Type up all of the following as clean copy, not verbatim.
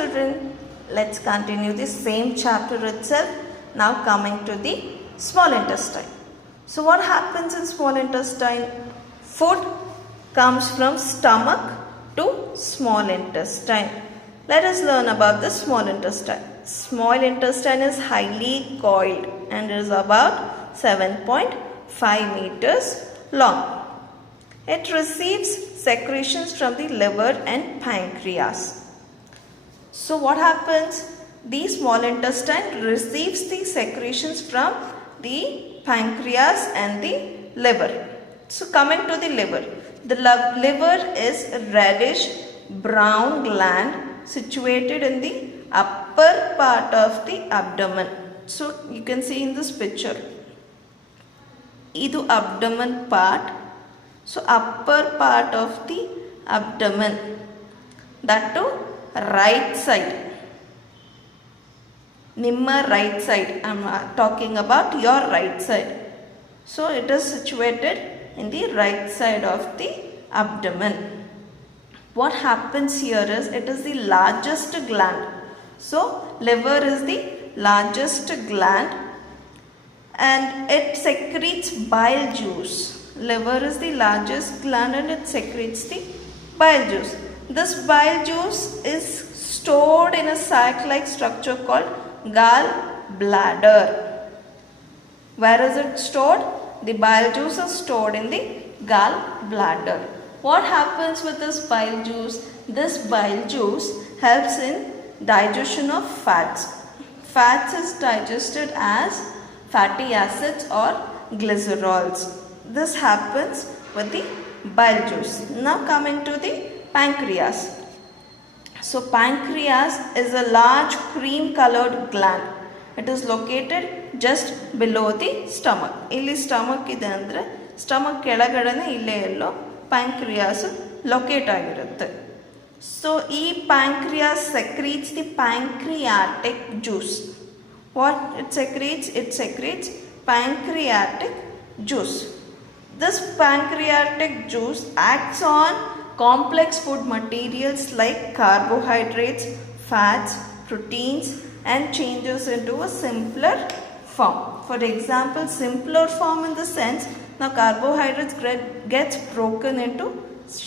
children, let's continue the same chapter itself. Now coming to the small intestine. So what happens in small intestine? Food comes from stomach to small intestine. Let us learn about the small intestine. Small intestine is highly coiled and is about 7.5 meters long. It receives secretions from the liver and pancreas. So what happens? The small intestine receives the secretions from the pancreas and the liver. So coming to the liver. The liver is a reddish brown gland situated in the upper part of the abdomen. So you can see in this picture. Idu abdomen part. So upper part of the abdomen, that to right side. Nimma right side, I am talking about your right side. So it is situated in the right side of the abdomen. What happens here is, it is the largest gland. So liver is the largest gland and it secretes bile juice. Liver is the largest gland and it secretes the bile juice. This bile juice is stored in a sac-like structure called gallbladder. Where is it stored? The bile juice is stored in the gallbladder. What happens with this bile juice? This bile juice helps in digestion of fats. Fats is digested as fatty acids or glycerols. This happens with the bile juice. Now coming to the pancreas. So pancreas is a large cream colored gland. It is located just below the stomach. Illi stomach ide andre stomach ಕೆಳಗಡೆನೆ ಇಲ್ಲೇ ಎಲ್ಲೋ pancreas locate ಆಗಿರುತ್ತೆ. So e pancreas secretes the pancreatic juice. What it secretes? It secretes pancreatic juice. This pancreatic juice acts on complex food materials like carbohydrates, fats, proteins and changes into a simpler form. For example, simpler form in the sense, now carbohydrates gets broken into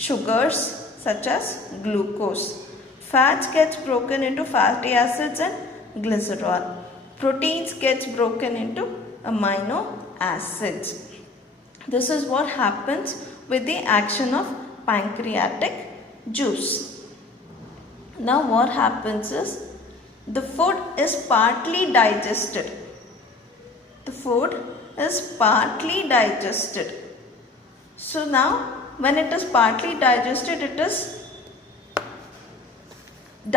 sugars such as glucose. Fats gets broken into fatty acids and glycerol. Proteins gets broken into amino acids. This is what happens with the action of pancreatic juice. Now what happens is, the food is partly digested. The food is partly digested. So now when it is partly digested, it is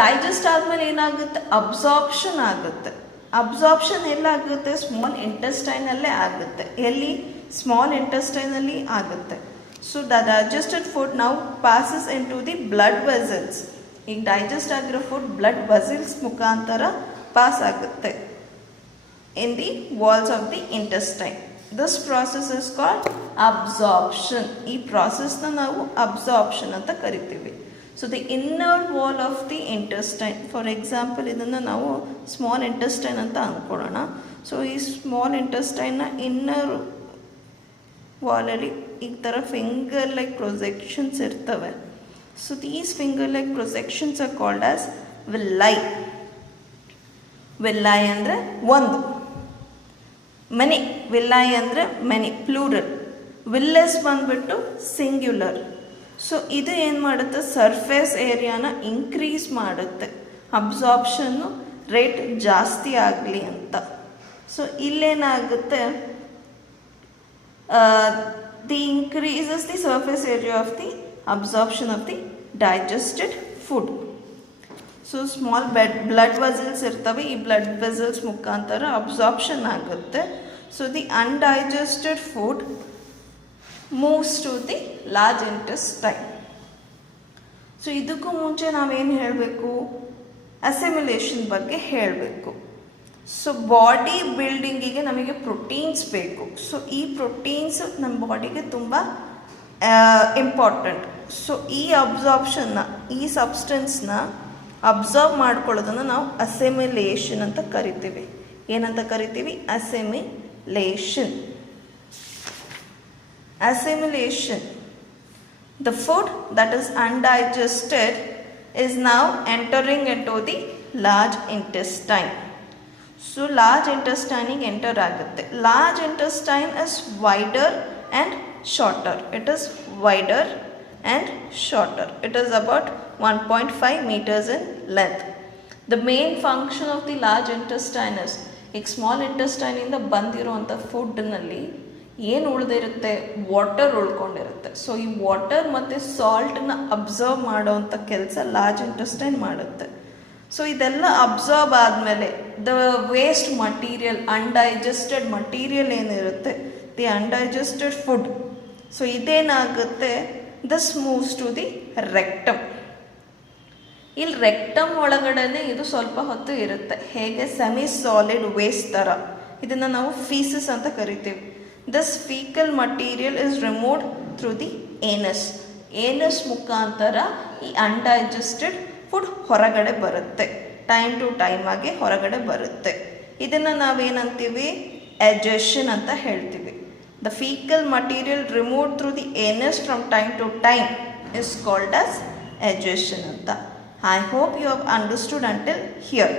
digest ಆದ್ಮೇಲೆ ಏನಾಗುತ್ತೆ? Absorption ಆಗುತ್ತೆ. Absorption ಎಲ್ಲಾಗುತ್ತೆ? Small intestine ಅಲ್ಲೇ ಆಗುತ್ತೆ. ಎಲ್ಲಿ? Small intestine ಅಲ್ಲಿ ಆಗುತ್ತೆ. So the digested food now passes into the blood vessels. ಈಗ digest ಆಗಿರೋ ಫುಡ್ ಬ್ಲಡ್ ವೆಸಲ್ಸ್ ಮುಖಾಂತರ ಪಾಸ್ ಆಗುತ್ತೆ in the walls of the intestine. This process is called absorption. ಈ process ನ ನಾವು absorption ಅಂತ ಕರಿತೀವಿ. So the inner wall of the intestine, for example ಇದನ್ನ ನಾವು small intestine ಅಂತ ಅನ್ಕೊಳ್ಳೋಣ. So ಈ small intestine ನ inner wall ಅಲ್ಲಿ ಈ ತರ finger like projections ಇರ್ತವೆ. So these finger like projections are called as villi. Villi ಅಂದ್ರೆ ಒಂದು, many. Villi ಅಂದ್ರೆ many, plural. Villis ಬಂದ್ಬಿಟ್ಟು singular. ಸೊ ಇದು ಏನು ಮಾಡುತ್ತೆ? ಸರ್ಫೇಸ್ ಏರಿಯಾನ ಇನ್ಕ್ರೀಸ್ ಮಾಡುತ್ತೆ, ಅಬ್ಸಾರ್ಪ್ಷನ್ನು ರೇಟ್ ಜಾಸ್ತಿ ಆಗಲಿ ಅಂತ. ಸೊ ಇಲ್ಲೇನಾಗುತ್ತೆ? The increases the surface area of the absorption of the digested food. So small blood vessels ಇರ್ತವೆ, ಈ ಬ್ಲಡ್ ವೆಸಲ್ಸ್ ಮುಖಾಂತರ ಅಬ್ಸಾರ್ಪ್ಷನ್ ಆಗುತ್ತೆ. So the undigested food moves to the large intestine. So ಇದಕ್ಕೂ ಮುಂಚೆ ನಾವೇನು ಹೇಳಬೇಕು? ಅಸಿಮಿಲೇಷನ್ ಬಗ್ಗೆ ಹೇಳಬೇಕು. ಸೊ ಬಾಡಿ ಬಿಲ್ಡಿಂಗಿಗೆ ನಮಗೆ ಪ್ರೋಟೀನ್ಸ್ ಬೇಕು. ಸೊ ಈ ಪ್ರೋಟೀನ್ಸ್ ನಮ್ಮ ಬಾಡಿಗೆ ತುಂಬ ಇಂಪಾರ್ಟೆಂಟ್. ಸೊ ಈ ಅಬ್ಸಾರ್ಪ್ಷನ್ನ, ಈ ಸಬ್ಸ್ಟೆನ್ಸ್ನ ಅಬ್ಸರ್ವ್ ಮಾಡ್ಕೊಳ್ಳೋದನ್ನು ನಾವು ಅಸೆಮಿಲೇಷನ್ ಅಂತ ಕರಿತೀವಿ. ಏನಂತ ಕರಿತೀವಿ? ಅಸೆಮಿಲೇಷನ್. Assimilation. The food that is undigested is now entering into the large intestine. So large intestine enter ಆಗುತ್ತೆ. Large intestine is wider and shorter. It is wider and shorter. It is about 1.5 meters in length. The main function of the large intestine is ಈಗ small intestine ಇಂದ ಬಂದಿರುವಂಥ ಫುಡ್ನಲ್ಲಿ ಏನು ಉಳಿದಿರುತ್ತೆ? Water ಉಳ್ಕೊಂಡಿರುತ್ತೆ. So ಈ water ಮತ್ತು ಸಾಲ್ಟನ್ನ ಅಬ್ಸರ್ವ್ ಮಾಡೋವಂಥ ಕೆಲಸ ಲಾರ್ಜ್ ಇಂಟೆಸ್ಟೈನ್ ಮಾಡುತ್ತೆ. ಸೊ ಇದೆಲ್ಲ ಅಬ್ಸರ್ವ್ ಆದಮೇಲೆ the waste material, undigested material ಏನಿರುತ್ತೆ, ದಿ ಅನ್ಡೈಜೆಸ್ಟೆಡ್ ಫುಡ್, ಸೊ ಇದೇನಾಗುತ್ತೆ? This moves to the rectum. ಇಲ್ಲಿ ರೆಕ್ಟಮ್ ಒಳಗಡೆನೆ ಇದು ಸ್ವಲ್ಪ ಹೊತ್ತು ಇರುತ್ತೆ. ಹೇಗೆ? ಸೆಮಿ ಸಾಲಿಡ್ ವೇಸ್ಟ್ ಥರ. ಇದನ್ನು ನಾವು ಫೀಸಸ್ ಅಂತ ಕರಿತೀವಿ. This faecal material is removed through the anus. Anus ಮುಖಾಂತರ ಈ ಅನ್ಡೈಜೆಸ್ಟೆಡ್ ಫುಡ್ ಹೊರಗಡೆ ಬರುತ್ತೆ. ಟೈಮ್ ಟು ಟೈಮ್ ಆಗಿ ಹೊರಗಡೆ ಬರುತ್ತೆ. ಇದನ್ನು ನಾವೇನಂತೀವಿ? ಎಜೆಷನ್ ಅಂತ ಹೇಳ್ತೀವಿ. The faecal material removed through the anus from time to time is called as egestion ಅಂತ. I hope you have understood until here.